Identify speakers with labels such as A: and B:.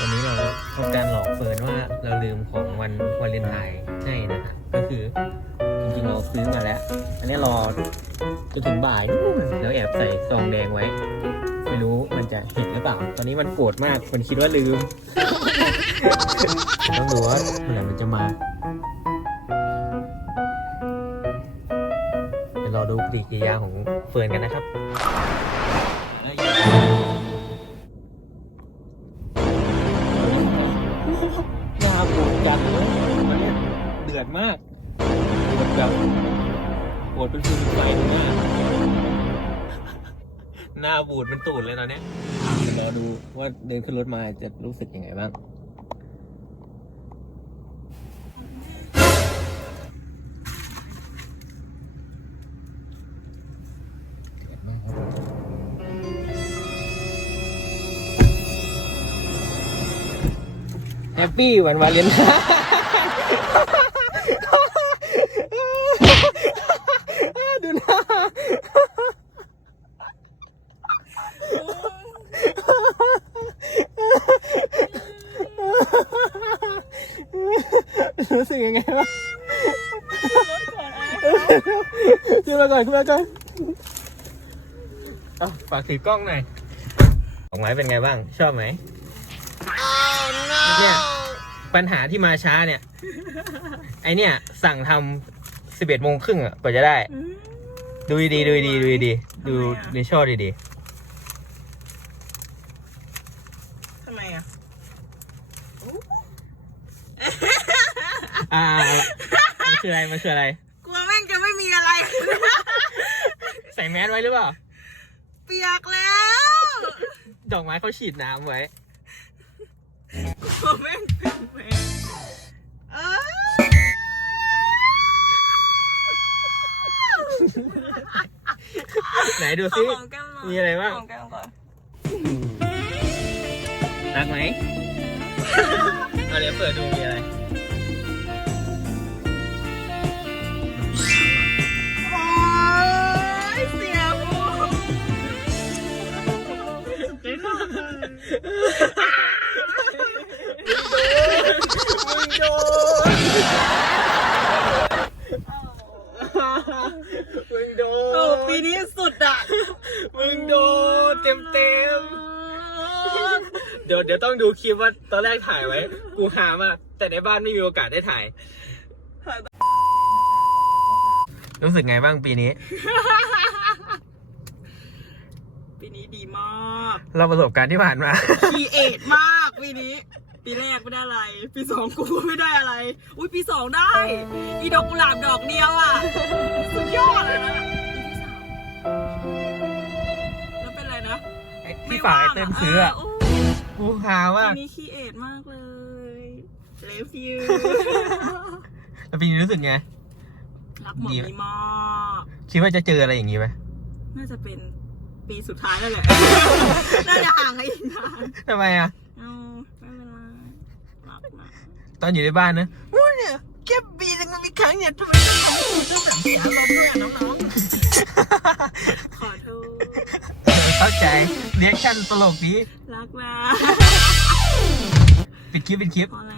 A: วันนี้เราทำการหลอกเฟิร์นว่าเราลืมของวันวาเลนไทน์ให้นะฮะก็คือจริงๆเราซื้อมาแล้ว อันนี้รอจนถึงบ่ายนู่นแล้วแอบใส่ซองแดงไว้ ไม่รู้มันจะเห็นหรือเปล่า ตอนนี้มันโกรธมากมันคิดว่าลืม ต้องดูว่าเมื่อไหร่มันจะมาเดี๋ยวรอดูปฏิกิริยาของเฟิร์นกันนะครับ วดแบบปวดเป็นฟืนไฟตรงหน้าหน้าบูดเป็นตูดเลยตอนเนี้ยเดี๋ยวรอดูว่าเดินขึ้นรถมาจะรู้สึกยังไงบ้าง แฮปปี้วันวาเลนไทน์ดูหน้า รู้สึกยังไงวะขึ้นมาก่อนขึ้นมาก่อนเอาฝากถือกล้องหน่อยดอกไม้เป็นไงบ้าง ชอบไหมเนี่ยปัญหาที่มาช้าเนี่ย ไอเนี่ย สั่งทำสิบเอ็ดโมงครึ่งอะกว่าจะได้ ดูดีดูดีดูดีดูในช่อดี
B: ทำไมอะ
A: ๆ อ่ามันคืออะไรมันคืออะไร
B: กลัวแม่งจะไม่มีอะไร
A: ใส่แมสไว้หรือเปล่า
B: เปียกแล้ว
A: ดอกไม้เขาฉีดน้ำไว้
B: กลัวแม่งเป็นแม่งเอ้ย
A: ไหนดู
B: ขอ
A: ซิ
B: หอมแก้มหน่อย
A: มีอะไรบ้าง
B: หอมแก้มก่อน
A: รักไหมเอาเดี๋ยวเปิดดูมีอะไร มึงโด
B: โอ้
A: น
B: ปีนี้สุดอะ
A: มึงโดนเต็มเต็มๆเดี๋ยวเดี๋ยวต้องดูคลิปว่าตอนแรกถ่ายไว้ กูหามากแต่ในบ้านไม่มีโอกาสได้ถ่าย รู้สึกไงบ้างปีนี้
B: ปีนี้ดีมาก
A: เราประสบการณ์ที่ผ่านมา
B: คีเอทมากปีนี้ ปีแรกไม่ได้อะไร ปีสองกูก็ไม่ได้อะไร อุ้ยปีสองได้ อีดอกกุหลาบดอกเดียวอะ สุดยอดเลยนะปีที่สามแล้วเป็นอะไรนะ
A: ที่ฝากไอเต้นซื้ออะ
B: โกู
A: หามาก
B: ปีนี้คีเอทมากเลย เลฟยู
A: แล้วปีนี้รู้สึกไง
B: รักหมอ
A: ดี
B: มีมาก
A: คิดว่าจะเจออะไรอย่างนี้ไหม
B: น่าจะเป็นปีสุดท้ายแล้วแหละ น่าจะห่างกันอีกนาน
A: ทำไมอะ
B: เอาไม่เป็นไรรักนะ
A: ตอนอยู่ในบ้านนะ
B: อู้เนี่ยแค่ปีนึงมันมีครั้งเนี่ยทำไมต้องทำให้คุณต้องแบบเสียอารมณ์ด้วยอะน้องๆขอโทษ
A: เข้าใจเรียกชั่นตลกดี
B: รักนะ
A: ปิดคลิปปิดคลิป
B: พอแล้